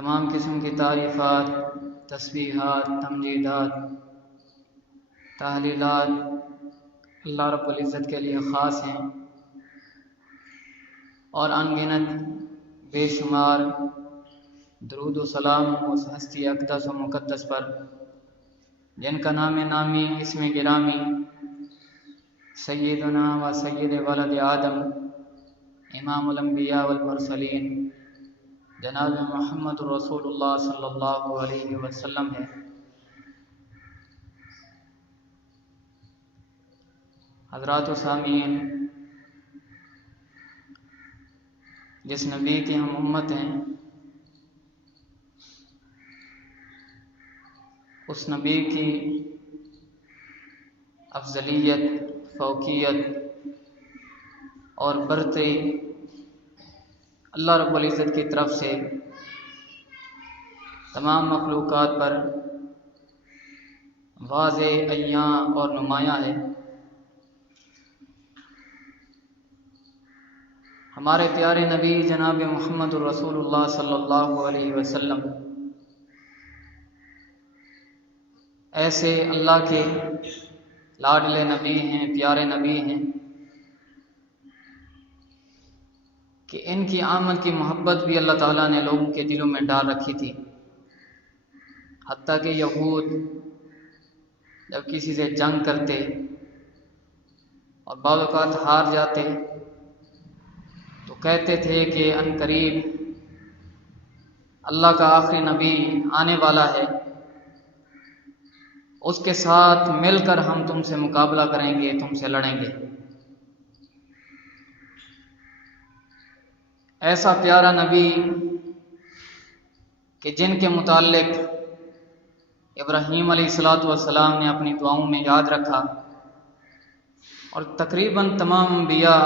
تمام قسم کی تعریفات، تسبیحات، تمجیدات، تحلیلات اللہ رب العزت کے لیے خاص ہیں، اور ان گنت بے شمار درود و سلام اس ہستی اقدس و مقدس پر جن کا نام نامی اسم گرامی سیدنا و سید ولد آدم امام الانبیاء والمرسلین جناب محمد رسول اللہ صلی اللہ علیہ وسلم ہے۔ حضرات و سامعین، جس نبی کی ہم امت ہیں، اس نبی کی افضلیت، فوقیت اور برتری اللہ رب العزت کی طرف سے تمام مخلوقات پر واضح، عیاں اور نمایاں ہے۔ ہمارے پیارے نبی جناب محمد رسول اللہ صلی اللہ علیہ وسلم ایسے اللہ کے لاڈلے نبی ہیں، پیارے نبی ہیں کہ ان کی آمد کی محبت بھی اللہ تعالیٰ نے لوگوں کے دلوں میں ڈال رکھی تھی، حتیٰ کہ یہود جب کسی سے جنگ کرتے اور بعض اوقات ہار جاتے تو کہتے تھے کہ ان قریب اللہ کا آخری نبی آنے والا ہے، اس کے ساتھ مل کر ہم تم سے مقابلہ کریں گے، تم سے لڑیں گے۔ ایسا پیارا نبی کہ جن کے متعلق ابراہیم علیہ السلام نے اپنی دعاؤں میں یاد رکھا، اور تقریباً تمام انبیاء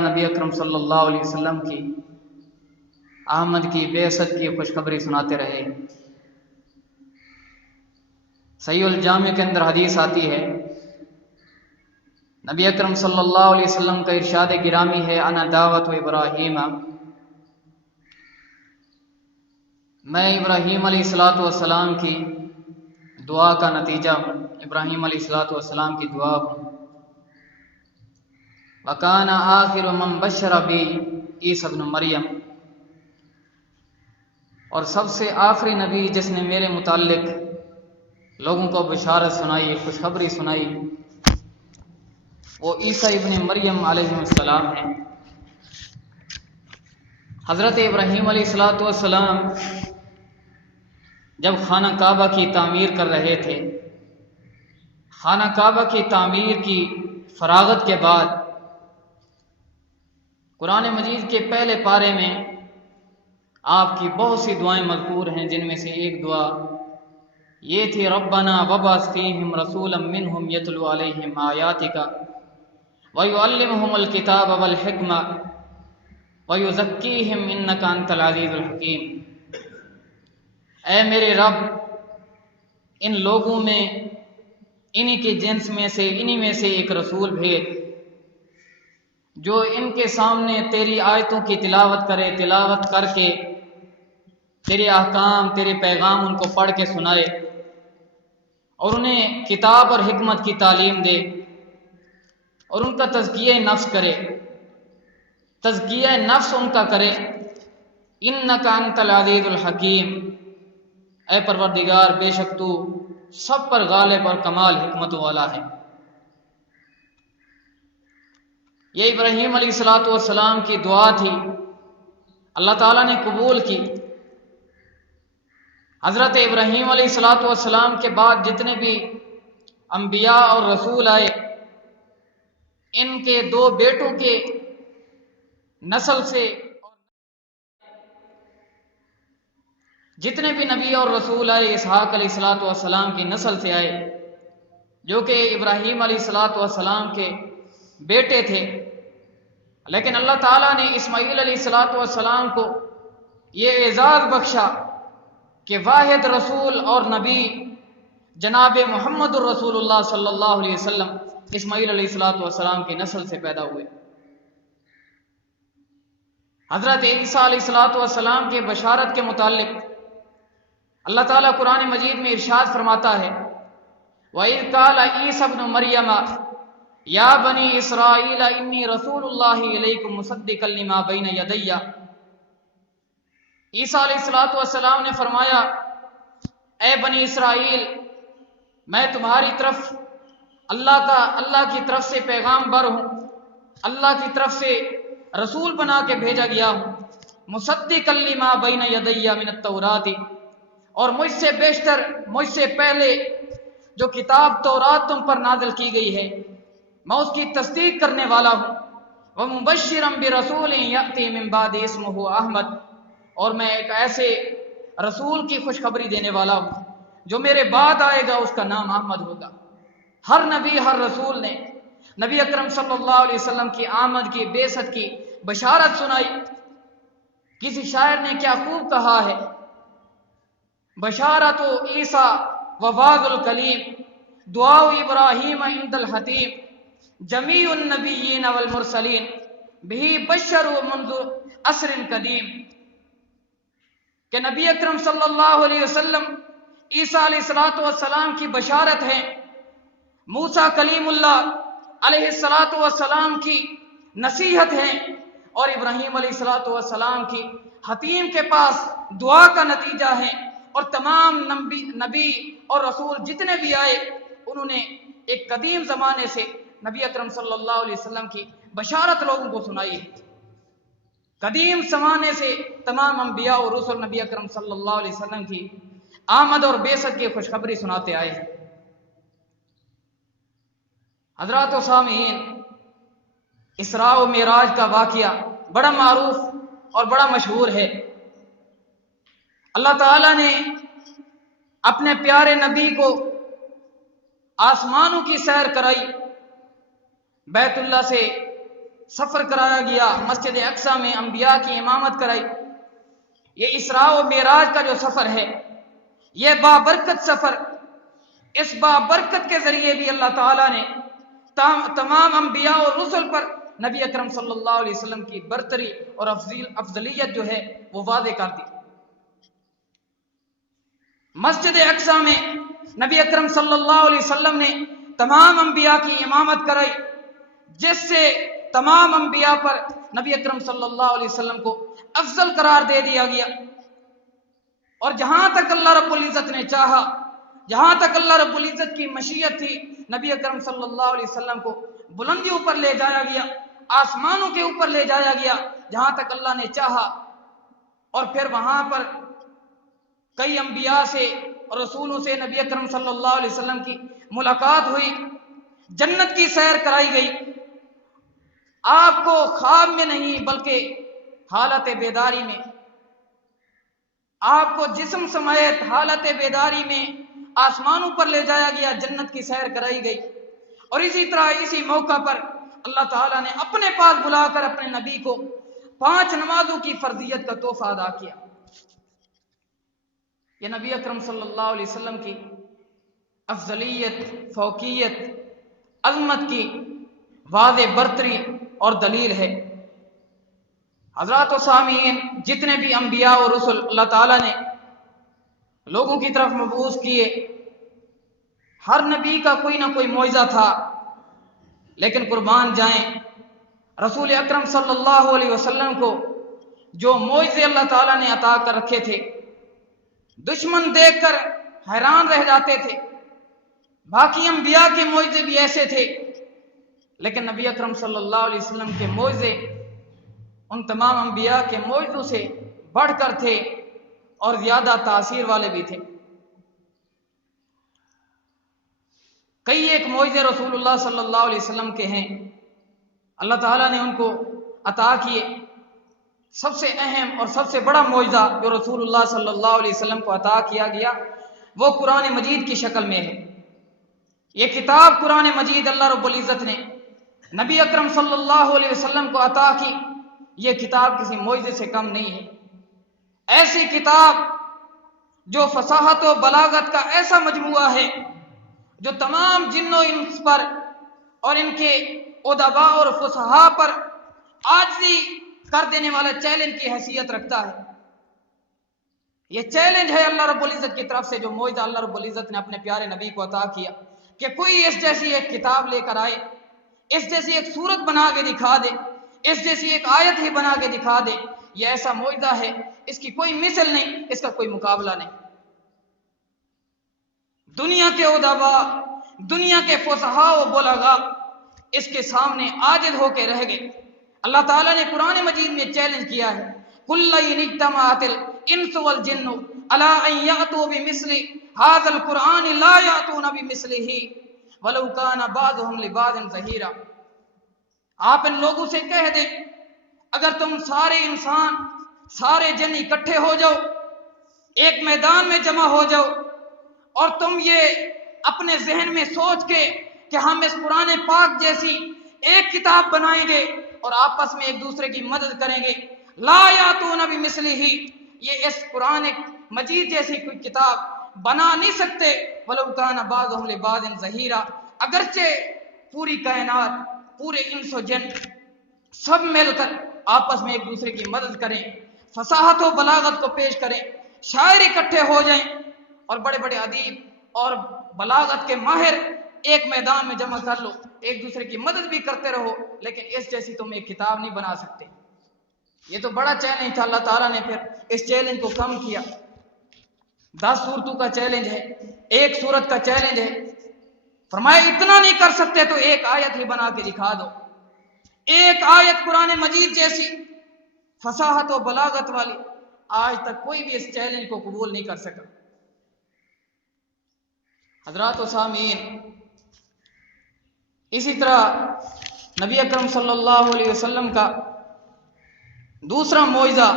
نبی اکرم صلی اللہ علیہ وسلم کی آمد کی، بعثت کی خوشخبری سناتے رہے۔ صحیح الجامع کے اندر حدیث آتی ہے، نبی اکرم صلی اللہ علیہ وسلم کا ارشاد گرامی ہے، انا دعوت ابراہیم، میں ابراہیم علیہ السلام کی دعا کا نتیجہ ہوں، ابراہیم علیہ السلام کی دعا ہوں۔ وَكَانَ آخِرُ مَن بَشَّرَ بِي عیسیٰ ابن مریم، اور سب سے آخری نبی جس نے میرے متعلق لوگوں کو بشارت سنائی، خوشخبری سنائی، وہ عیسیٰ ابن مریم علیہ السلام ہیں۔ حضرت ابراہیم علیہ السلام جب خانہ کعبہ کی تعمیر کر رہے تھے، خانہ کعبہ کی تعمیر کی فراغت کے بعد قرآن مجید کے پہلے پارے میں آپ کی بہت سی دعائیں مذکور ہیں، جن میں سے ایک دعا یہ تھی، ربنا وبعث فیہم رسولا منہم یتلو علیہم آیاتک ویعلمہم الکتاب والحکمہ ویزکیہم انک انت العزیز الحکیم۔ اے میرے رب، ان لوگوں میں انہی کے جنس میں سے، انہی میں سے ایک رسول بھیج جو ان کے سامنے تیری آیتوں کی تلاوت کرے، تلاوت کر کے تیرے احکام، تیرے پیغام ان کو پڑھ کے سنائے، اور انہیں کتاب اور حکمت کی تعلیم دے، اور ان کا تزکیہ نفس کرے، تزکیہ نفس ان کا کرے۔ انک انت العزیز الحکیم، اے پروردگار، بے شک تو سب پر غالب اور کمال حکمت والا ہے۔ یہ ابراہیم علیہ السلام کی دعا تھی، اللہ تعالیٰ نے قبول کی۔ حضرت ابراہیم علیہ السلام کے بعد جتنے بھی انبیاء اور رسول آئے، ان کے دو بیٹوں کے نسل سے جتنے بھی نبی اور رسول آئے، اسحاق علیہ السلام کی نسل سے آئے، جو کہ ابراہیم علیہ السلام کے بیٹے تھے۔ لیکن اللہ تعالیٰ نے اسماعیل علیہ السلام کو یہ اعزاز بخشا کہ واحد رسول اور نبی جناب محمد الرسول اللہ صلی اللہ علیہ وسلم اسماعیل علیہ السلام کی نسل سے پیدا ہوئے۔ حضرت عیسیٰ علیہ السلام کے بشارت کے متعلق اللہ تعالیٰ قرآن مجید میں ارشاد فرماتا ہے وَإِذْ قَالَ عِيسَى ابْنُ مَرْيَمَ يَا بَنِي إِسْرَائِيلَ إِنِّي رَسُولُ اللَّهِ إِلَيْكُمْ مُصَدِّقًا لِمَا بَيْنَ يَدَيَّ۔ عیسیٰ علیہ السلام نے فرمایا اے بنی اسرائیل، میں تمہاری طرف اللہ کی طرف سے پیغامبر ہوں، اللہ کی طرف سے رسول بنا کے بھیجا گیا ہوں، مصدقا لما بین یدی من التوراۃ، اور مجھ سے بیشتر، مجھ سے پہلے جو کتاب تورات تم پر نازل کی گئی ہے میں اس کی تصدیق کرنے والا ہوں، ومبشرا برسول یأتی من بعد اسمہ احمد، اور میں ایک ایسے رسول کی خوشخبری دینے والا ہوں جو میرے بعد آئے گا، اس کا نام احمد ہوگا۔ ہر نبی، ہر رسول نے نبی اکرم صلی اللہ علیہ وسلم کی آمد کی، بعثت کی بشارت سنائی۔ کسی شاعر نے کیا خوب کہا ہے، بشارت عیسیٰ ووعد الکلیم، دعاء ابراہیم عند الحتیم، جمیع النبیین والمرسلین بہ بشروا منذ عصر قدیم، کہ نبی اکرم صلی اللہ علیہ وسلم عیسیٰ علیہ السلام کی بشارت ہے، موسیٰ کلیم اللہ علیہ السلام کی نصیحت ہے، اور ابراہیم علیہ السلام کی حتیم کے پاس دعا کا نتیجہ ہے، اور تمام نبی اور رسول جتنے بھی آئے انہوں نے ایک قدیم زمانے سے نبی اکرم صلی اللہ علیہ وسلم کی بشارت لوگوں کو سنائی ہے۔ قدیم زمانے سے تمام انبیاء اور رسل نبی اکرم صلی اللہ علیہ وسلم کی آمد اور بعثت کی خوشخبری سناتے آئے ہیں۔ حضرات و سامعین، اسراء و معراج کا واقعہ بڑا معروف اور بڑا مشہور ہے۔ اللہ تعالیٰ نے اپنے پیارے نبی کو آسمانوں کی سیر کرائی، بیت اللہ سے سفر کرایا گیا، مسجد اقصیٰ میں انبیاء کی امامت کرائی۔ یہ اسراء و معراج کا جو سفر ہے یہ بابرکت سفر، اس بابرکت کے ذریعے بھی اللہ تعالیٰ نے تمام انبیاء اور رسل پر نبی اکرم صلی اللہ علیہ وسلم کی برتری اور افضلیت جو ہے وہ واضح کر دی۔ مسجد اقصیٰ میں نبی اکرم صلی اللہ علیہ وسلم نے تمام انبیاء کی امامت کرائی، جس سے تمام انبیاء پر نبی اکرم صلی اللہ علیہ وسلم کو افضل قرار دے دیا گیا، اور جہاں تک اللہ رب العزت نے چاہا، جہاں تک اللہ رب العزت کی مشیت تھی، نبی اکرم صلی اللہ علیہ وسلم کو بلندیوں پر لے جایا گیا، آسمانوں کے اوپر لے جایا گیا جہاں تک اللہ نے چاہا، اور پھر وہاں پر کئی انبیاء سے اور رسولوں سے نبی اکرم صلی اللہ علیہ وسلم کی ملاقات ہوئی، جنت کی سیر کرائی گئی۔ آپ کو خواب میں نہیں بلکہ حالت بیداری میں، آپ کو جسم سمیت حالت بیداری میں آسمانوں پر لے جایا گیا، جنت کی سیر کرائی گئی، اور اسی طرح اسی موقع پر اللہ تعالیٰ نے اپنے پاس بلا کر اپنے نبی کو 5 نمازوں کی فرضیت کا تحفہ ادا کیا۔ یہ نبی اکرم صلی اللہ علیہ وسلم کی افضلیت، فوقیت، عظمت کی واضح برتری اور دلیل ہے۔ حضرات و سامعین، جتنے بھی انبیاء اور رسل اللہ تعالیٰ نے لوگوں کی طرف مبعوث کیے، ہر نبی کا کوئی نہ کوئی معجزہ تھا، لیکن قربان جائیں رسول اکرم صلی اللہ علیہ وسلم کو جو معجزے اللہ تعالیٰ نے عطا کر رکھے تھے، دشمن دیکھ کر حیران رہ جاتے تھے۔ باقی انبیاء کے معجزے بھی ایسے تھے، لیکن نبی اکرم صلی اللہ علیہ وسلم کے معجزے ان تمام انبیاء کے معجزوں سے بڑھ کر تھے اور زیادہ تاثیر والے بھی تھے۔ کئی ایک معجزے رسول اللہ صلی اللہ علیہ وسلم کے ہیں، اللہ تعالیٰ نے ان کو عطا کیے۔ سب سے اہم اور سب سے بڑا معجزہ جو رسول اللہ صلی اللہ علیہ وسلم کو عطا کیا گیا وہ قرآن مجید کی شکل میں ہے۔ یہ کتاب قرآن مجید اللہ رب العزت نے نبی اکرم صلی اللہ علیہ وسلم کو عطا کی، یہ کتاب کسی معجزے سے کم نہیں ہے۔ ایسی کتاب جو فصاحت و بلاغت کا ایسا مجموعہ ہے جو تمام جن و انس پر اور ان کے ادبا اور فصحا پر عاجزی کر دینے والا چیلنج کی حیثیت رکھتا ہے۔ یہ چیلنج ہے اللہ رب العزت کی طرف سے، جو معجزہ اللہ رب العزت نے اپنے پیارے نبی کو عطا کیا کہ کوئی اس جیسی ایک کتاب لے کر آئے، اس جیسی ایک صورت بنا کے دکھا دے، اس جیسی ایک آیت ہی بنا کے دکھا دے۔ یہ ایسا معجزہ ہے، اس کی کوئی مثل نہیں، اس کا کوئی مقابلہ نہیں۔ دنیا کے ادبا، دنیا کے فصحاء و بلغاء اس کے سامنے عاجز ہو کے رہ گئے۔ اللہ تعالیٰ نے قرآن مجید میں چیلنج کیا ہے، قُلْ لَئِنِ اجْتَمَعَتِ الْإِنسُ وَالْجِنُّ عَلَىٰ أَن يَأْتُوا بِمِثْلِ هَٰذَا الْقُرْآنِ لَا يَأْتُونَ بِمِثْلِهِ وَلَوْ كَانَ بَعْضُهُمْ لِبَعْضٍ ظَهِيرًا۔ آپ ان لوگوں سے کہہ دیں، اگر تم سارے انسان، سارے جن اکٹھے ہو جاؤ، ایک میدان میں جمع ہو جاؤ، اور تم یہ اپنے ذہن میں سوچ کے کہ ہم اس قرآن پاک جیسی ایک کتاب بنائیں گے اور آپس میں ایک دوسرے کی مدد کریں گے، لا یاتون بمثلہ، یہ اس قرآن مجید جیسی کوئی کتاب بنا نہیں سکتے، ولو کان بعضهم لبعض ظہیرا، اگرچہ پوری کائنات، پورے انس و جن سب مل کر آپس میں ایک دوسرے کی مدد کریں، فصاحت و بلاغت کو پیش کریں، شاعر اکٹھے ہو جائیں اور بڑے بڑے ادیب اور بلاغت کے ماہر ایک میدان میں جمع کر لو، ایک دوسرے کی مدد بھی کرتے رہو، لیکن اس جیسی تم ایک کتاب نہیں بنا سکتے۔ یہ تو بڑا چیلنج تھا، اللہ تعالیٰ نے پھر اس چیلنج کو کم کیا۔ 10 صورتوں کا چیلنج ہے، ایک صورت کا چیلنج ہے، فرمایا اتنا نہیں کر سکتے تو ایک آیت ہی بنا کے دکھا دو، ایک آیت قرآن مجید جیسی فصاحت و بلاغت والی۔ آج تک کوئی بھی اس چیلنج کو قبول نہیں کر سکا۔ حضرات و سامعین، اسی طرح نبی اکرم صلی اللہ علیہ وسلم کا دوسرا معجزہ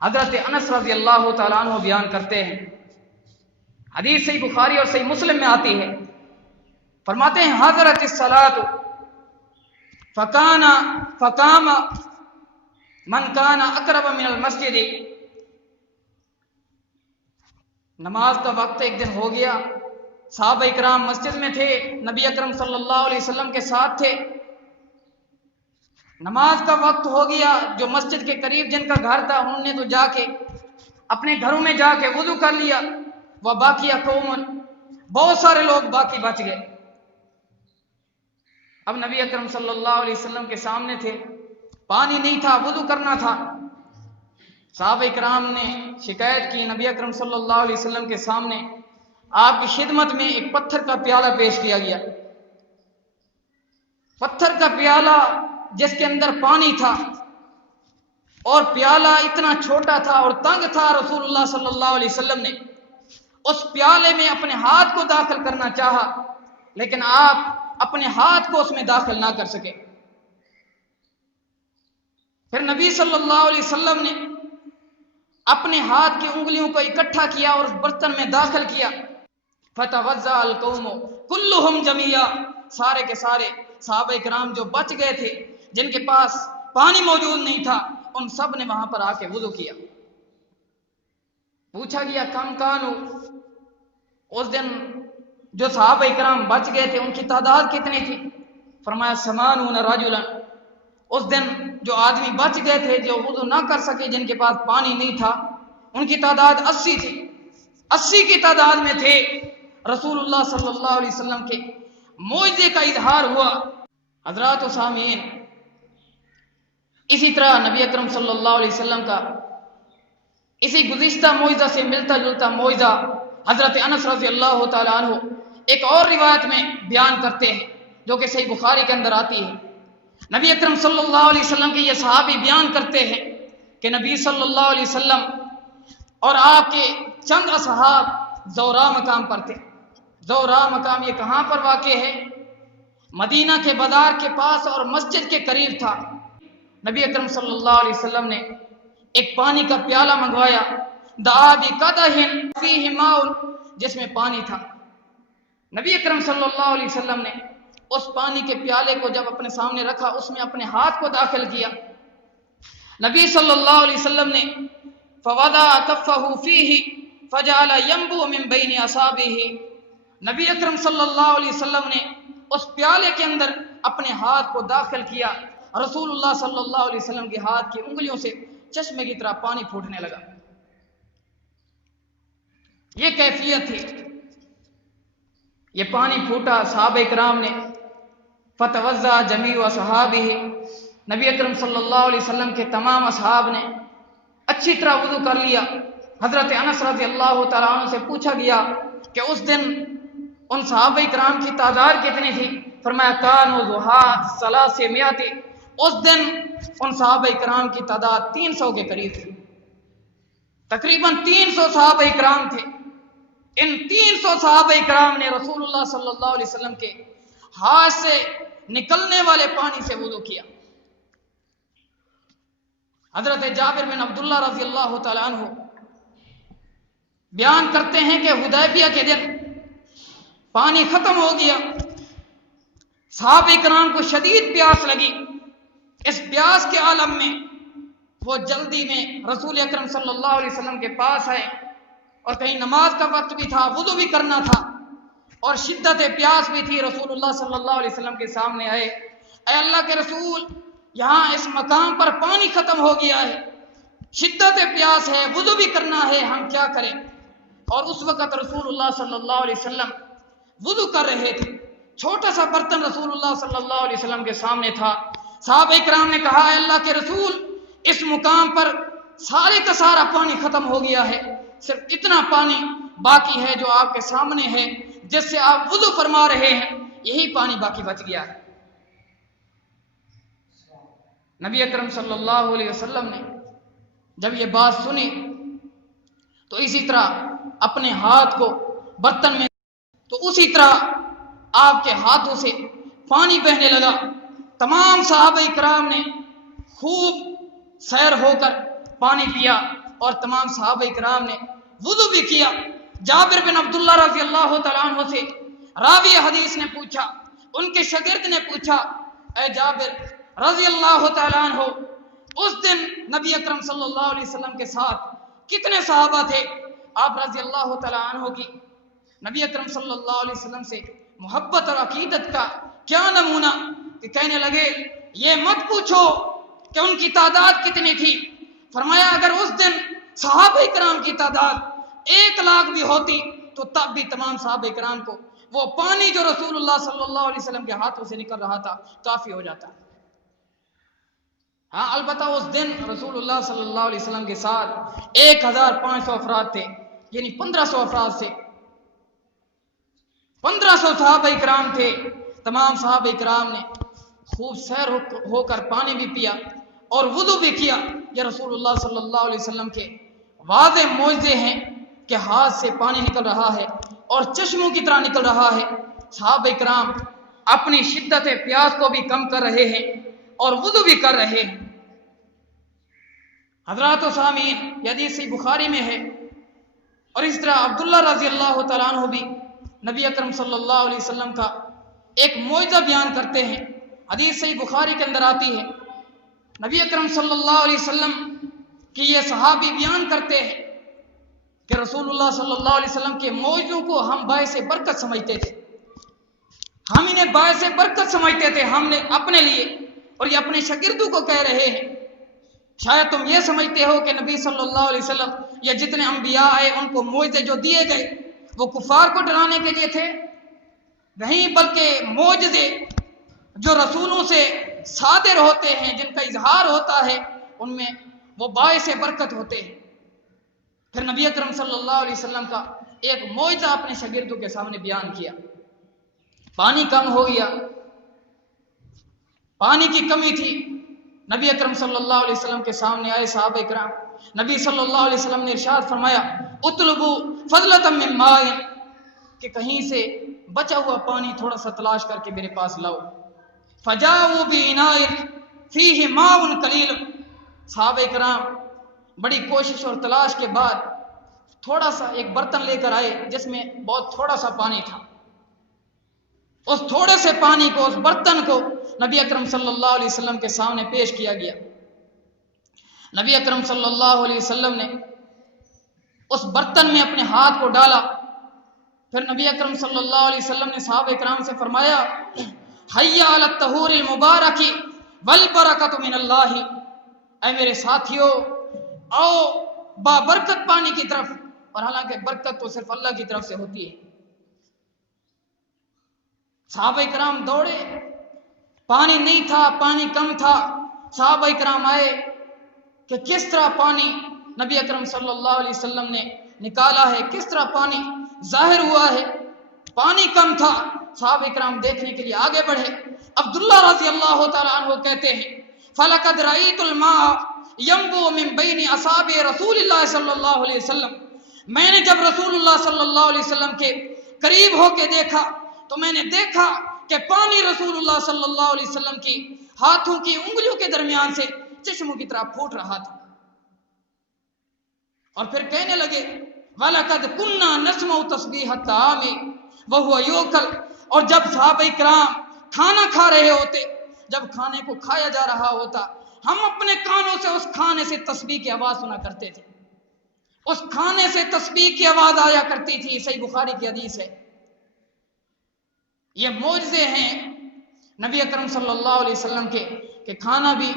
حضرت انس رضی اللہ تعالیٰ عنہ بیان کرتے ہیں، حدیث صحیح بخاری اور صحیح مسلم میں آتی ہے، فرماتے ہیں حضرت الصلاۃ فقام من کان اقرب من المسجد، نماز کا وقت ایک دن ہو گیا، صحابہ اکرام مسجد میں تھے، نبی اکرم صلی اللہ علیہ وسلم کے ساتھ تھے، نماز کا وقت ہو گیا، جو مسجد کے قریب جن کا گھر تھا انہوں نے تو جا کے اپنے گھروں میں جا کے وضو کر لیا، وہ باقی قوم، بہت سارے لوگ باقی بچ گئے۔ اب نبی اکرم صلی اللہ علیہ وسلم کے سامنے تھے، پانی نہیں تھا، وضو کرنا تھا، صحابہ اکرام نے شکایت کی، نبی اکرم صلی اللہ علیہ وسلم کے سامنے آپ کی خدمت میں ایک پتھر کا پیالہ پیش کیا گیا، پتھر کا پیالہ جس کے اندر پانی تھا، اور پیالہ اتنا چھوٹا تھا اور تنگ تھا، رسول اللہ صلی اللہ علیہ وسلم نے اس پیالے میں اپنے ہاتھ کو داخل کرنا چاہا، لیکن آپ اپنے ہاتھ کو اس میں داخل نہ کر سکے۔ پھر نبی صلی اللہ علیہ وسلم نے اپنے ہاتھ کی انگلیوں کو اکٹھا کیا اور اس برتن میں داخل کیا، فتوضأ القوم كلهم جميعا، سارے کے سارے صحابہ کرام جو بچ گئے تھے، جن کے پاس پانی موجود نہیں تھا، ان سب نے وہاں پر آ کے وضو کیا۔ پوچھا گیا کم کانو، اس دن جو صحابہ کرام بچ گئے تھے ان کی تعداد کتنی تھی؟ فرمایا 80 رجلا، اس دن جو آدمی بچ گئے تھے، جو وضو نہ کر سکے، جن کے پاس پانی نہیں تھا، ان کی تعداد 80 تھی، 80 کی تعداد میں تھے۔ رسول اللہ صلی اللہ علیہ وسلم کے معجزے کا اظہار ہوا۔ حضرات و سامعین، اسی طرح نبی اکرم صلی اللہ علیہ وسلم کا اسی گزشتہ معجزہ سے ملتا جلتا معجزہ حضرت انس رضی اللہ تعالیٰ عنہ ایک اور روایت میں بیان کرتے ہیں، جو کہ صحیح بخاری کے اندر آتی ہے۔ نبی اکرم صلی اللہ علیہ وسلم کے یہ صحابی بیان کرتے ہیں کہ نبی صلی اللہ علیہ وسلم اور آپ کے چند اصحاب زورا مقام پر تھے۔ زورا مقام یہ کہاں پر واقع ہے؟ مدینہ کے بازار کے پاس اور مسجد کے قریب تھا۔ نبی اکرم صلی اللہ علیہ وسلم نے ایک پانی کا پیالہ منگوایا، دعا بقدح فیہ ماء، جس میں پانی تھا۔ نبی اکرم صلی اللہ علیہ وسلم نے اس پانی کے پیالے کو جب اپنے سامنے رکھا، اس میں اپنے ہاتھ کو داخل کیا۔ نبی صلی اللہ علیہ وسلم نے فوضع کفہ فیہ فجعل ينبع من بین اصابعہ، نبی اکرم صلی اللہ علیہ وسلم نے اس پیالے کے اندر اپنے ہاتھ کو داخل کیا، رسول اللہ صلی اللہ علیہ وسلم کے ہاتھ کی انگلیوں سے چشمے کی طرح پانی پھوٹنے لگا۔ یہ کیفیت تھی، یہ پانی پھوٹا، صحابہ کرام نے فتوضا جمیع اصحابہ، نبی اکرم صلی اللہ علیہ وسلم کے تمام اصحاب نے اچھی طرح وضو کر لیا۔ حضرت انس رضی اللہ تعالیٰ عنہ سے پوچھا گیا کہ اس دن ان صحابہ کرام کی تعداد کتنی تھی؟ فرمایا کانوا ضحا ثلاثمائۃ، اس دن ان صحابہ کرام کی تعداد 300 کے قریب تھی، تقریباً 300 صحابہ کرام تھے۔ ان 300 صحابہ کرام نے رسول اللہ صلی اللہ علیہ وسلم کے ہاتھ سے نکلنے والے پانی سے وضو کیا۔ حضرت جابر بن عبداللہ رضی اللہ تعالیٰ عنہ بیان کرتے ہیں کہ حدیبیہ کے دن پانی ختم ہو گیا، صحابہ کرام کو شدید پیاس لگی۔ اس پیاس کے عالم میں وہ جلدی میں رسول اکرم صلی اللہ علیہ وسلم کے پاس آئے، اور کہیں نماز کا وقت بھی تھا، وضو بھی کرنا تھا اور شدت پیاس بھی تھی۔ رسول اللہ صلی اللہ علیہ وسلم کے سامنے آئے، اے اللہ کے رسول، یہاں اس مقام پر پانی ختم ہو گیا ہے، شدت پیاس ہے، وضو بھی کرنا ہے، ہم کیا کریں؟ اور اس وقت رسول اللہ صلی اللہ علیہ وسلم وضو کر رہے تھے، چھوٹا سا برتن رسول اللہ صلی اللہ علیہ وسلم کے سامنے تھا۔ صحابہ کرام نے کہا اے اللہ کے رسول، اس مقام پر سارے کا سارا پانی ختم ہو گیا ہے، صرف اتنا پانی باقی ہے جو آپ کے سامنے ہے، جس سے آپ وضو فرما رہے ہیں، یہی پانی باقی بچ گیا ہے۔ نبی اکرم صلی اللہ علیہ وسلم نے جب یہ بات سنی تو اسی طرح اپنے ہاتھ کو برتن میں، تو اسی طرح آپ کے ہاتھوں سے پانی بہنے لگا۔ تمام صحابہ کرام نے خوب سیر ہو کر پانی پیا اور تمام صحابہ کرام نے وضو بھی کیا۔ جابر بن عبداللہ رضی اللہ تعالیٰ عنہ سے راوی حدیث نے پوچھا، ان کے شاگرد نے پوچھا، اے جابر رضی اللہ تعالیٰ عنہ، اس دن نبی اکرم صلی اللہ علیہ وسلم کے ساتھ کتنے صحابہ تھے؟ آپ رضی اللہ تعالیٰ عنہ کی نبی اکرم صلی اللہ علیہ وسلم سے محبت اور عقیدت کا کیا نمونہ کہ کہنے لگے یہ مت پوچھو کہ ان کی تعداد کتنی تھی، فرمایا اگر اس دن صحابہ کرام کی تعداد 1,00,000 بھی ہوتی تو تب بھی تمام صحابہ کرام کو وہ پانی جو رسول اللہ صلی اللہ علیہ وسلم کے ہاتھوں سے نکل رہا تھا کافی ہو جاتا۔ ہاں البتہ اس دن رسول اللہ صلی اللہ علیہ وسلم کے ساتھ 1,500 افراد تھے، یعنی 1,500 افراد سے 1,500 صحابہ کرام تھے۔ تمام صحابہ کرام نے خوب سیر ہو کر پانی بھی پیا اور وضو بھی کیا۔ یہ رسول اللہ صلی اللہ علیہ وسلم کے واضح معجزے ہیں کہ ہاتھ سے پانی نکل رہا ہے اور چشموں کی طرح نکل رہا ہے۔ صحابہ کرام اپنی شدت پیاس کو بھی کم کر رہے ہیں اور وضو بھی کر رہے ہیں۔ حضرات و سامعین، یہ حدیث بخاری میں ہے، اور اس طرح عبداللہ رضی اللہ تعالیٰ عنہ بھی نبی اکرم صلی اللہ علیہ وسلم کا ایک معجزہ بیان کرتے ہیں۔ حدیث صحیح بخاری کے اندر آتی ہے، نبی اکرم صلی اللہ علیہ وسلم کی یہ صحابی بیان کرتے ہیں کہ رسول اللہ صلی اللہ علیہ وسلم کے معجزوں کو ہم باعث برکت سمجھتے تھے، ہم انہیں باعث برکت سمجھتے تھے، ہم نے اپنے لیے اور یہ اپنے شاگردوں کو کہہ رہے ہیں۔ شاید تم یہ سمجھتے ہو کہ نبی صلی اللہ علیہ وسلم یا جتنے انبیاء آئے ان کو معجزے جو دیے گئے وہ کفار کو ڈرانے کے لیے تھے، نہیں، بلکہ معجزے جو رسولوں سے صادر ہوتے ہیں، جن کا اظہار ہوتا ہے، ان میں وہ باعث برکت ہوتے ہیں۔ پھر نبی اکرم صلی اللہ علیہ وسلم کا ایک معجزہ اپنے شاگردوں کے سامنے بیان کیا۔ پانی کم ہو گیا، پانی کی کمی تھی، نبی اکرم صلی اللہ علیہ وسلم کے سامنے آئے صحابہ کرام، نبی صلی اللہ علیہ وسلم نے ارشاد فرمایا اطلبوا فضلۃ من ماء، کہ کہیں سے بچا ہوا پانی تھوڑا سا تلاش کر کے میرے پاس لاؤ۔ فجاؤوا باناء فیہ ماء قلیل، صحابہ کرام بڑی کوشش اور تلاش کے بعد تھوڑا سا ایک برتن لے کر آئے جس میں بہت تھوڑا سا پانی تھا۔ اس تھوڑے سے پانی کو، اس برتن کو نبی اکرم صلی اللہ علیہ وسلم کے سامنے پیش کیا گیا۔ نبی اکرم صلی اللہ علیہ وسلم نے اس برتن میں اپنے ہاتھ کو ڈالا، پھر نبی اکرم صلی اللہ علیہ وسلم نے صحابہ کرام سے فرمایا حیا علی الطہور المبارک والبرکۃ من اللہ، اے میرے ساتھیو آؤ بابرکت پانی کی طرف، اور حالانکہ برکت تو صرف اللہ کی طرف سے ہوتی ہے۔ صحابہ کرام دوڑے، پانی نہیں تھا، پانی کم تھا، صحابہ کرام آئے کہ کس طرح پانی نبی اکرم صلی اللہ علیہ وسلم نے نکالا ہے، کس طرح پانی ظاہر ہوا ہے، پانی کم تھا۔ صحابہ کرام دیکھنے کے لیے آگے بڑھے۔ عبداللہ رضی اللہ تعالیٰ عنہ کہتے ہیں فَلَقَدْ رَأَيْتُ الْمَاءَ يَنْبُعُ مِنْ بَيْنِ أَصَابِعِ رَسُولِ اللَّهِ صلی اللہ علیہ وسلم، میں نے جب رسول اللہ صلی اللہ علیہ وسلم کے قریب ہو کے دیکھا تو میں نے دیکھا کہ پانی رسول اللہ صلی اللہ علیہ وسلم کی ہاتھوں کی انگلیوں کے درمیان سے چشموں کی طرح پھوٹ رہا تھا۔ اور پھر کہنے لگے وَلَقَدْ كُنَّا نَسْمَعُ تَسْبِيحَ الطَّعَامِ وَهُوَ يُؤْكَلُ، اور جب صحابہ کرام کھانا کھا رہے ہوتے، جب کھانے کو کھایا جا رہا ہوتا، ہم اپنے کانوں سے اس کھانے سے تسبیح کی آواز سنا کرتے تھے، اس کھانے سے تسبیح کی آواز آیا کرتی تھی۔ صحیح بخاری کی حدیث ہے۔ یہ معجزے ہیں نبی اکرم صلی اللہ علیہ وسلم کے کہ کھانا بھی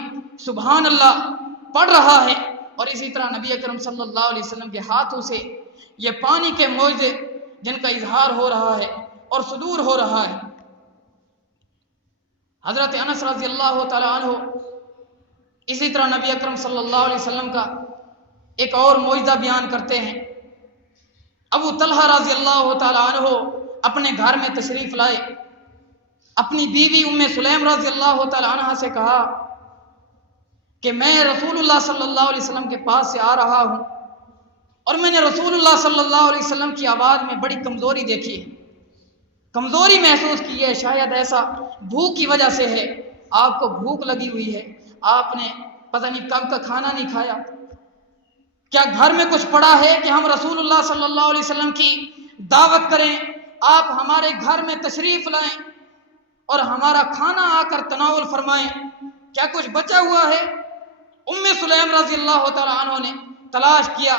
سبحان اللہ پڑھ رہا ہے، اور اسی طرح نبی اکرم صلی اللہ علیہ وسلم کے ہاتھوں سے یہ پانی کے معجزے جن کا اظہار ہو رہا ہے اور صدور ہو رہا ہے۔ حضرت انس رضی اللہ تعالی عنہ اسی طرح نبی اکرم صلی اللہ علیہ وسلم کا ایک اور معجزہ بیان کرتے ہیں۔ ابو طلحہ رضی اللہ تعالی عنہ اپنے گھر میں تشریف لائے، اپنی بیوی ام سلیم رضی اللہ تعالی عنہ سے کہا کہ میں رسول اللہ صلی اللہ علیہ وسلم کے پاس سے آ رہا ہوں، اور میں نے رسول اللہ صلی اللہ علیہ وسلم کی آواز میں بڑی کمزوری دیکھی ہے، کمزوری محسوس کی ہے، شاید ایسا بھوک کی وجہ سے ہے، آپ کو بھوک لگی ہوئی ہے، آپ نے پتہ نہیں کب کا کھانا نہیں کھایا، کیا گھر میں کچھ پڑا ہے کہ ہم رسول اللہ صلی اللہ علیہ وسلم کی دعوت کریں، آپ ہمارے گھر میں تشریف لائیں اور ہمارا کھانا آ کر تناول فرمائیں، کیا کچھ بچا ہوا ہے؟ ام سلیم رضی اللہ تعالی عنہ نے تلاش کیا،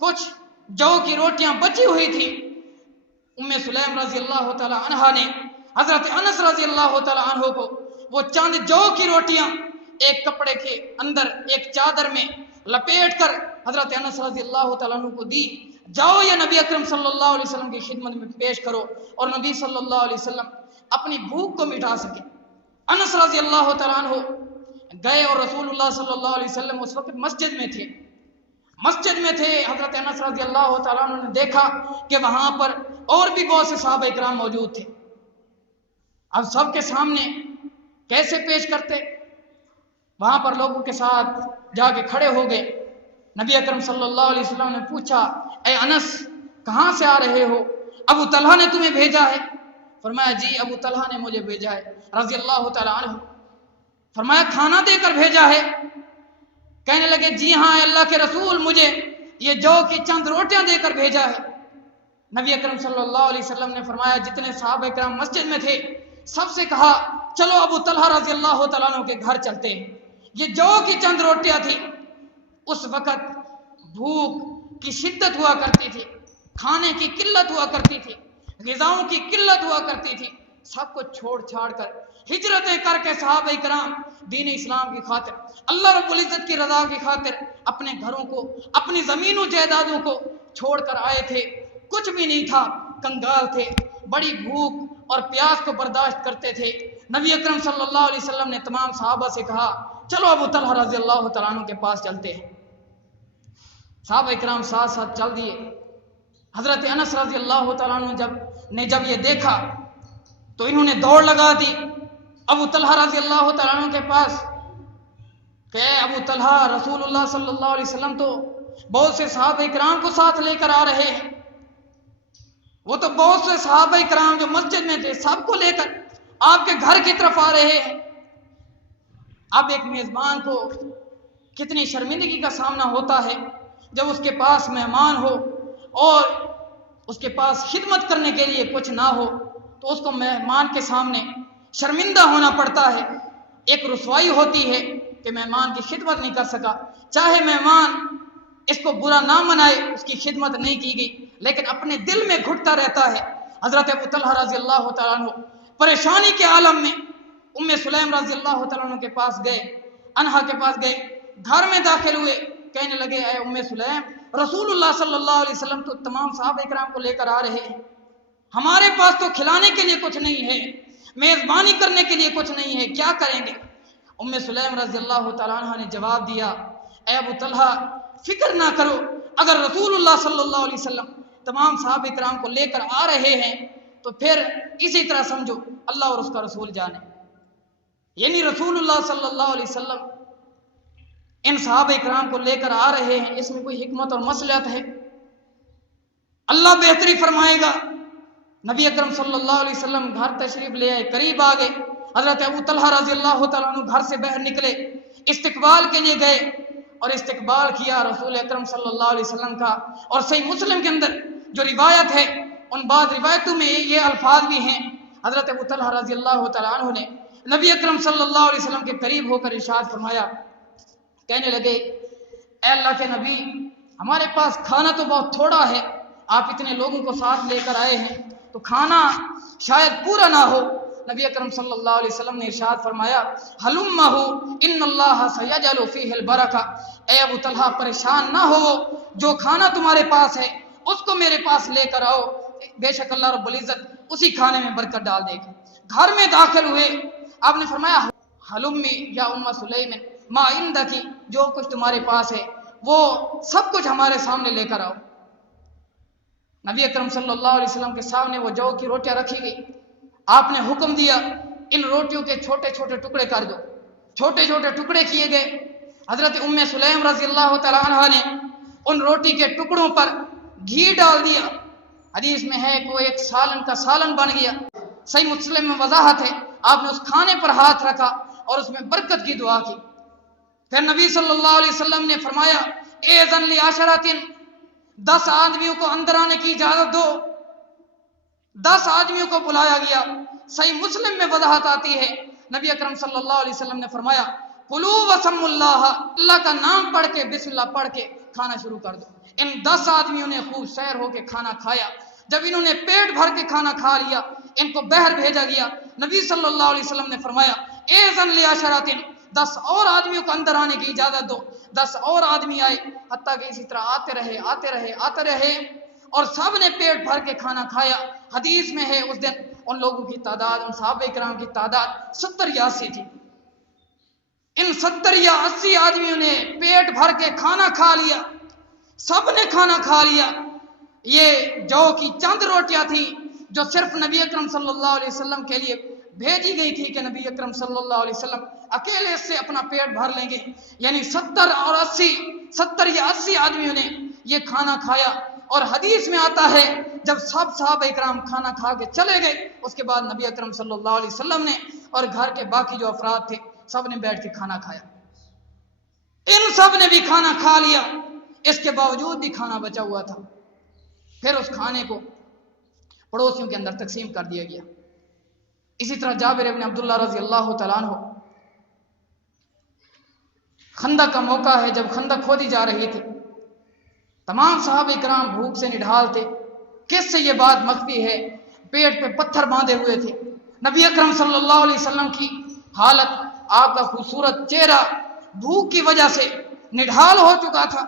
کچھ جو کی روٹیاں بچی ہوئی تھی۔ ام سلیم رضی اللہ تعالی عنہ نے حضرت انس رضی اللہ تعالی عنہ کو وہ چند جو کی روٹیاں ایک کپڑے کے اندر ایک چادر میں لپیٹ کر حضرت انس رضی اللہ تعالیٰ عنہ کو دی، جاؤ یہ نبی اکرم صلی اللہ علیہ وسلم کی خدمت میں پیش کرو، اور نبی صلی اللہ علیہ وسلم اپنی بھوک کو مٹا سکے۔ انس رضی اللہ تعالیٰ عنہ گئے، اور رسول اللہ صلی اللہ علیہ وسلم اس وقت مسجد میں تھے۔ حضرت انس رضی اللہ تعالیٰ عنہ نے دیکھا کہ وہاں پر اور بھی بہت سے صحابہ کرام موجود تھے۔ اب سب کے سامنے کیسے پیش کرتے؟ وہاں پر لوگوں کے ساتھ جا کے کھڑے ہو گئے۔ نبی اکرم صلی اللہ علیہ وسلم نے پوچھا اے انس کہاں سے آ رہے ہو؟ ابو طلحہ نے تمہیں بھیجا ہے؟ فرمایا جی ابو طلحہ نے مجھے بھیجا ہے رضی اللہ تعالی عنہ۔ فرمایا کھانا دے کر بھیجا ہے؟ کہنے لگے جی ہاں اللہ کے رسول مجھے یہ جو کی چند روٹیاں دے کر بھیجا ہے۔ نبی اکرم صلی اللہ علیہ وسلم نے فرمایا جتنے صحابہ کرام مسجد میں تھے سب سے کہا چلو ابو طلحہ رضی اللہ تعالیٰ عنہ کے گھر چلتے ہیں۔ یہ جو کی چند روٹیاں تھی، اس وقت بھوک کی شدت ہوا کرتی تھی، کھانے کی قلت ہوا کرتی تھی، غذاؤں کی قلت ہوا کرتی تھی، سب کو چھوڑ چھاڑ کر ہجرتیں کر کے صحابہ کرام دین اسلام کی خاطر، اللہ رب العزت کی رضا کی خاطر اپنے گھروں کو، اپنی زمین و جائیدادوں کو چھوڑ کر آئے تھے۔ کچھ بھی نہیں تھا، کنگال تھے، بڑی بھوک اور پیاس کو برداشت کرتے تھے۔ نبی اکرم صلی اللہ علیہ وسلم نے تمام صحابہ سے کہا چلو ابو طلحہ رضی اللہ تعالیٰ عنہ کے پاس چلتے ہیں۔ صحابہ کرام ساتھ ساتھ چل دیے۔ حضرت انس رضی اللہ تعالیٰ عنہ جب یہ دیکھا تو انہوں نے دوڑ لگا دی ابو طلحہ رضی اللہ تعالیٰ عنہ کے پاس کہ اے ابو طلحہ رسول اللہ صلی اللہ علیہ وسلم تو بہت سے صحابہ کرام کو ساتھ لے کر آ رہے ہیں، وہ تو بہت سے صحابہ کرام جو مسجد میں تھے سب کو لے کر آپ کے گھر کی طرف آ رہے ہیں۔ اب ایک میزبان کو کتنی شرمندگی کا سامنا ہوتا ہے جب اس کے پاس مہمان ہو اور اس کے پاس خدمت کرنے کے لیے کچھ نہ ہو تو اس کو مہمان کے سامنے شرمندہ ہونا پڑتا ہے، ایک رسوائی ہوتی ہے کہ مہمان کی خدمت نہیں کر سکا، چاہے مہمان اس کو برا نہ منائے، اس کی خدمت نہیں کی گئی، لیکن اپنے دل میں گھٹتا رہتا ہے۔ حضرت ابو طلحہ رضی اللہ تعالیٰ عنہ پریشانی کے عالم میں ام سلیم رضی اللہ تعالیٰ عنہ کے پاس گئے، انہا کے پاس گئے، گھر میں داخل ہوئے، کہنے لگے اے ام سلیم، رسول اللہ صلی اللہ علیہ وسلم تو تمام صحابہ اکرام کو لے کر آ رہے ہیں، ہمارے پاس تو کھلانے کے لیے کچھ نہیں ہے، میزبانی کرنے کے لیے کچھ نہیں ہے، کیا کریں گے؟ ام سلیم رضی اللہ تعالیٰ عنہ نے جواب دیا، اے ابو طلحہ فکر نہ کرو، اگر رسول اللہ صلی اللہ علیہ وسلم تمام صحابہ اکرام کو لے کر آ رہے ہیں تو پھر اسی طرح سمجھو اللہ اور اس کا رسول جانے، یعنی رسول اللہ صلی اللہ علیہ وسلم ان صحابہ اکرام کو لے کر آ رہے ہیں، اس میں کوئی حکمت اور مصلحت ہے؟ اللہ بہتری فرمائے گا۔ نبی اکرم صلی اللہ علیہ وسلم گھر تشریف لے آئے، قریب آ گئے، حضرت ابو طلحہ رضی اللہ تعالیٰ عنہ گھر سے باہر نکلے، استقبال کے لیے گئے اور استقبال کیا رسول اکرم صلی اللہ علیہ وسلم کا۔ اور صحیح مسلم کے اندر جو روایت ہے ان بعض روایتوں میں یہ الفاظ بھی ہیں، حضرت ابو طلحہ رضی اللہ تعالیٰ عنہ نے نبی اکرم صلی اللہ علیہ وسلم کے قریب ہو کر ارشاد فرمایا، کہنے لگے اے اللہ کے نبی، ہمارے پاس کھانا تو بہت تھوڑا ہے، آپ اتنے لوگوں کو ساتھ لے کر آئے ہیں تو کھانا شاید پورا نہ ہو۔ نبی اکرم صلی اللہ علیہ وسلم نے ارشاد فرمایا، حلمہ ان اللہ سیجعل فیہ البرکہ، اے ابو طلحہ پریشان نہ ہو، جو کھانا تمہارے پاس ہے اس کو میرے پاس لے کر آؤ، بے شک اللہ رب العزت اسی کھانے میں برکت ڈال دے گا۔ گھر میں داخل ہوئے، آپ نے فرمایا حلمی یا ام سلیم ما عندکی، جو کچھ تمہارے پاس ہے وہ سب کچھ ہمارے سامنے لے کر آؤ۔ نبی اکرم صلی اللہ علیہ وسلم کے سامنے وہ جو کی روٹیاں رکھی گئی، آپ نے حکم دیا ان روٹیوں کے چھوٹے چھوٹے ٹکڑے کر دو، چھوٹے چھوٹے ٹکڑے کیے گئے۔ حضرت ام سلیم رضی اللہ تعالیٰ عنہ نے ان روٹی کے ٹکڑوں پر گھی ڈال دیا، حدیث میں ہے کہ وہ ایک سالن کا سالن بن گیا۔ صحیح مسلم میں وضاحت ہے، آپ نے اس کھانے پر ہاتھ رکھا اور اس میں برکت کی دعا کی۔ پھر نبی صلی اللہ علیہ وسلم نے فرمایا اذن لعشرۃ، 10 آدمیوں کو اندر آنے کی اجازت دو۔ 10 آدمیوں کو بلایا گیا۔ صحیح مسلم میں وضاحت آتی ہے، نبی اکرم صلی اللہ علیہ وسلم نے فرمایا کلوا وسموا اللہ، اللہ کا نام پڑھ کے بسم اللہ پڑھ کے کھانا شروع کر دو۔ ان 10 آدمیوں نے خوب سیر ہو کے کھانا کھایا۔ جب انہوں نے پیٹ بھر کے کھانا کھا لیا، ان کو باہر بھیجا گیا۔ نبی صلی اللہ علیہ وسلم نے فرمایا اذن لعشرۃ، 10 اور آدمیوں کو اندر آنے کی اجازت دو۔ 10 اور آدمی آئے، حتیٰ کہ اسی طرح آتے رہے اور سب نے پیٹ بھر کے کھانا کھایا۔ حدیث میں ہے اس دن ان لوگوں کی تعداد، ان صحابہ کرام کی تعداد 70 یا 80 تھی۔ ان 70 یا 80 آدمیوں نے پیٹ بھر کے کھانا کھا لیا، سب نے کھانا کھا لیا۔ یہ جو کی چند روٹیاں تھیں جو صرف نبی اکرم صلی اللہ علیہ وسلم کے لیے بھیجی گئی تھی کہ نبی اکرم صلی اللہ علیہ وسلم اکیلے سے اپنا پیٹ بھر لیں گے، یعنی 70 یا 80 آدمیوں نے یہ کھانا کھایا۔ اور حدیث میں آتا ہے جب سب صحابہ اکرام کھانا کھا کے چلے گئے، اس کے بعد نبی اکرم صلی اللہ علیہ وسلم نے اور گھر کے باقی جو افراد تھے سب نے بیٹھ کے کھانا کھایا۔ ان سب نے بھی کھانا کھا لیا، اس کے باوجود بھی کھانا بچا ہوا تھا۔ پھر اس کھانے کو پڑوسیوں کے اندر تقسیم کر دیا گیا۔ اسی طرح جابر ابن عبداللہ رضی اللہ تعالیٰ عنہ، خندق کا موقع ہے، جب خندق کھودی جا رہی تھی، تمام صحابہ کرام بھوک سے نڈھال تھے۔ کس سے یہ بات مخفی ہے؟ پیٹ پہ پتھر باندھے ہوئے تھے۔ نبی اکرم صلی اللہ علیہ وسلم کی حالت، آپ کا خوبصورت چہرہ بھوک کی وجہ سے نڈھال ہو چکا تھا۔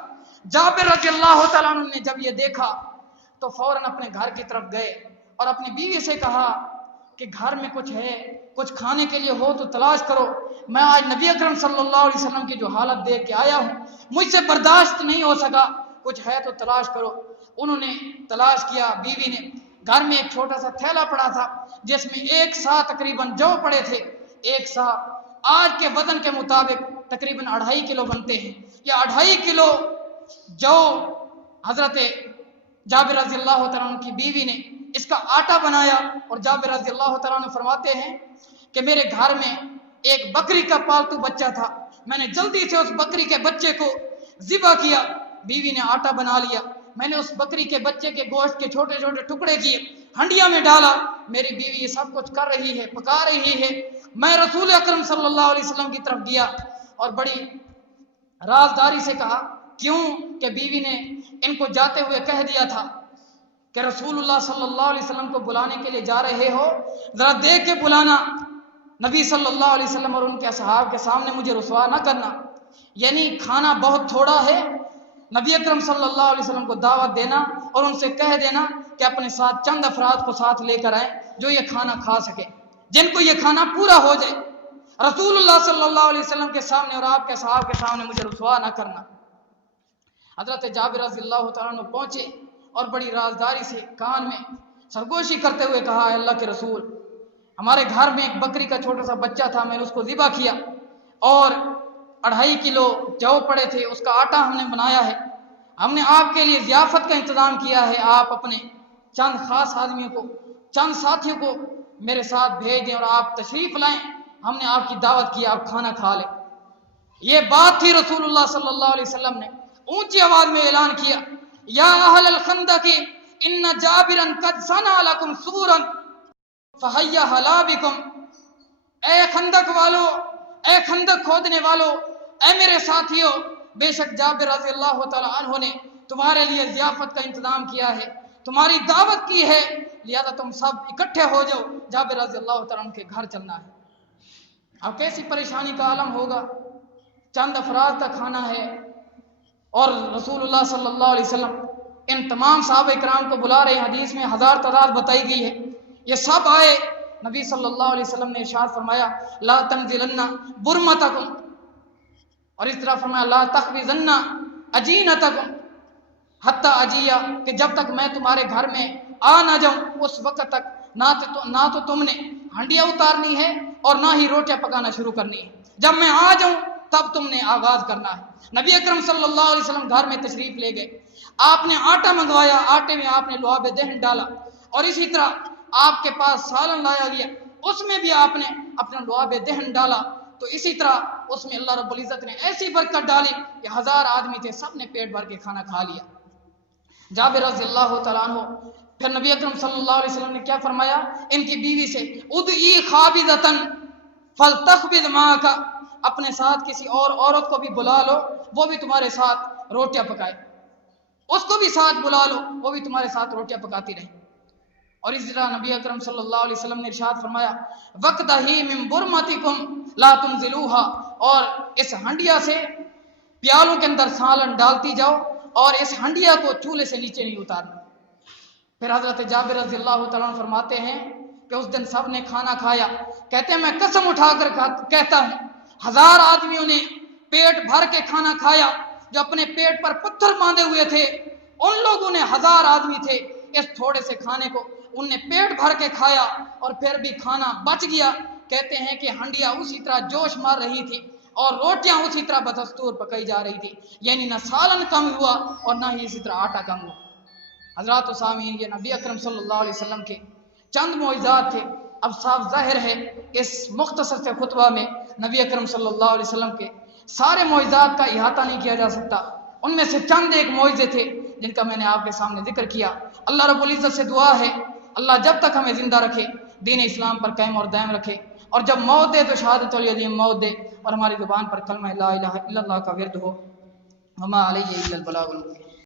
جابر رضی اللہ تعالیٰ عنہ نے جب یہ دیکھا تو فوراً اپنے گھر کی طرف گئے اور اپنی بیوی سے کہا کہ گھر میں کچھ ہے، کچھ کھانے کے لیے ہو تو تلاش کرو، میں آج نبی اکرم صلی اللہ علیہ وسلم کی جو حالت دیکھ کے آیا ہوں مجھ سے برداشت نہیں ہو سکا، کچھ ہے تو تلاش کرو۔ انہوں نے تلاش کیا، بیوی نے، گھر میں ایک چھوٹا سا تھیلا پڑا تھا جس میں 1 سا تقریباً جو پڑے تھے۔ 1 سا آج کے وزن کے مطابق تقریباً 2.5 کلو بنتے ہیں، یا 2.5 کلو جو حضرت جابر رضی اللہ تعالیٰ عنہ کی بیوی نے اس کا آٹا بنایا۔ اور جابر رضی اللہ تعالیٰ عنہ فرماتے ہیں کہ میرے گھر میں ایک بکری کا پالتو بچہ تھا، میں نے جلدی سے اس بکری کے بچے کو ذبح کیا، بیوی نے آٹا بنا لیا، میں نے اس بکری کے بچے کے گوشت کے چھوٹے چھوٹے ٹکڑے کیے، ہنڈیا میں ڈالا، میری بیوی یہ سب کچھ کر رہی ہے، پکا رہی ہے۔ میں رسول اکرم صلی اللہ علیہ وسلم کی طرف گیا اور بڑی رازداری سے کہا، کیوں کہ بیوی نے ان کو جاتے ہوئے کہہ دیا تھا کہ رسول اللہ صلی اللہ علیہ وسلم کو بلانے کے لیے جا رہے ہو، ذرا دیکھ کے بلانا، نبی صلی اللہ علیہ وسلم اور ان کے اصحاب کے سامنے مجھے رسوا نہ کرنا۔ یعنی کھانا بہت تھوڑا ہے، نبی اکرم صلی اللہ علیہ وسلم کو دعوت دینا اور ان سے کہہ دینا کہ اپنے ساتھ چند افراد کو ساتھ لے کر آئیں جو یہ کھانا کھا سکے، جن کو یہ کھانا پورا ہو جائے۔ رسول اللہ صلی اللہ علیہ وسلم کے سامنے اور آپ کے صحابہ کے سامنے مجھے رسوا نہ کرنا۔ حضرت جابر رضی اللہ تعالیٰ عنہ پہنچے اور بڑی رازداری سے کان میں سرگوشی کرتے ہوئے کہا، اے اللہ کے رسول، ہمارے گھر میں ایک بکری کا چھوٹا سا بچہ تھا، میں نے اس کو ذبح کیا اور 2.5 کلو جو پڑے تھے اس کا آٹا ہم نے بنایا ہے، ہم نے آپ کے لیے ضیافت کا انتظام کیا ہے، آپ اپنے چند خاص آدمیوں کو، چند ساتھیوں کو میرے ساتھ بھیج دیں اور آپ تشریف لائیں، ہم نے آپ کی دعوت کی، آپ کھانا کھا لیں۔ یہ بات تھی، رسول اللہ صلی اللہ علیہ وسلم نے اونچی آواز میں اعلان کیا، یا اہل الخندق ان جابرا قد صنع لکم سورا فہیا ہلا بکم، اے خندق والو، اے خندق کھودنے والو، اے میرے ساتھیو، بے شک جابر رضی اللہ تعالی عنہ نے تمہارے لیے ضیافت کا انتظام کیا ہے، تمہاری دعوت کی ہے، لہذا تم سب اکٹھے ہو جاؤ، جابر رضی اللہ تعالیٰ عنہ کے گھر چلنا ہے۔ اب کیسی پریشانی کا عالم ہوگا، چند افراد کا کھانا ہے اور رسول اللہ صلی اللہ علیہ وسلم ان تمام صحابہ کرام کو بلا رہے ہیں، حدیث میں 1000 تعداد بتائی گئی ہے، یہ سب آئے، نبی صلی اللہ علیہ وسلم نے ارشاد فرمایا لا تنزلن برمتکم، اور اس طرح فرمایا لا تخبزن اجینتکم حتی اجیہ، کہ جب تک میں تمہارے گھر میں آ نہ جاؤں اس وقت تک نہ تو تم نے ہنڈیاں اتارنی ہے اور نہ ہی روٹیاں پکانا شروع کرنی ہے، جب میں آ جاؤں تب تم نے آغاز کرنا ہے۔ نبی اکرم صلی اللہ علیہ وسلم گھر میں تشریف لے گئے، آپ نے آٹا منگوایا، آٹے میں آپ نے لعاب دہن ڈالا، اور اسی طرح آپ کے پاس سالن لایا گیا، اس میں بھی آپ نے اپنا لعاب دہن ڈالا، تو اسی طرح اس میں اللہ رب العزت نے ایسی برکت ڈالی کہ 1000 آدمی تھے، سب نے پیٹ بھر کے کھانا کھا لیا۔ جابر رضی اللہ تعالیٰ عنہ، پھر نبی اکرم صلی اللہ علیہ وسلم نے کیا فرمایا ان کی بیوی سے، ادعی خابزۃ فلتخبز معک، اپنے ساتھ کسی اور عورت کو بھی بلا لو، وہ بھی تمہارے ساتھ روٹیاں پکائے، اس کو بھی ساتھ بلا لو، وہ بھی تمہارے ساتھ روٹیاں پکاتی رہے۔ اور اسی طرح نبی اکرم صلی اللہ علیہ وسلم نے ارشاد فرمایا وقدہی من برمتکم لا تنزلوہا، اور اس ہنڈیا سے پیالوں کے اندر سالن ڈالتی جاؤ اور اس ہنڈیا کو چولہے سے نیچے نہیں اتارنا۔ پھر حضرت جابر رضی اللہ تعالیٰ عنہ فرماتے ہیں کہ اس دن سب نے کھانا کھایا، کہتے ہیں میں قسم اٹھا کر کہتا ہوں 1000 آدمیوں نے پیٹ بھر کے کھانا کھایا، جو اپنے پیٹ پر پتھر باندھے ہوئے تھے ان لوگوں نے 1000 آدمی تھے، اس تھوڑے سے کھانے کو ان نے پیٹ بھر کے کھایا اور پھر بھی کھانا بچ گیا۔ کہتے ہیں کہ ہنڈیا اسی طرح جوش مار رہی تھی اور روٹیاں اسی طرح بدستور پکائی جا رہی تھی، یعنی نہ سالن کم ہوا اور نہ ہی اسی طرح آٹا کم ہوا۔ حضرات و سامعین، یہ نبی اکرم صلی اللہ علیہ وسلم کے چند معجزات تھے۔ اب صاف ظاہر ہے اس مختصر سے خطبہ میں نبی اکرم صلی اللہ علیہ وسلم کے سارے معجزات کا احاطہ نہیں کیا جا سکتا، ان میں سے چند ایک معجزے تھے جن کا میں نے آپ کے سامنے ذکر کیا۔ اللہ رب العزت سے دعا ہے اللہ جب تک ہمیں زندہ رکھے دین اسلام پر قائم اور دائم رکھے، اور جب موت دے تو شہادت والی موت دے، اور ہماری زبان پر کلمہ لا الہ الا اللہ کا ورد ہو۔ وما علیہ الا البلاغ المبین۔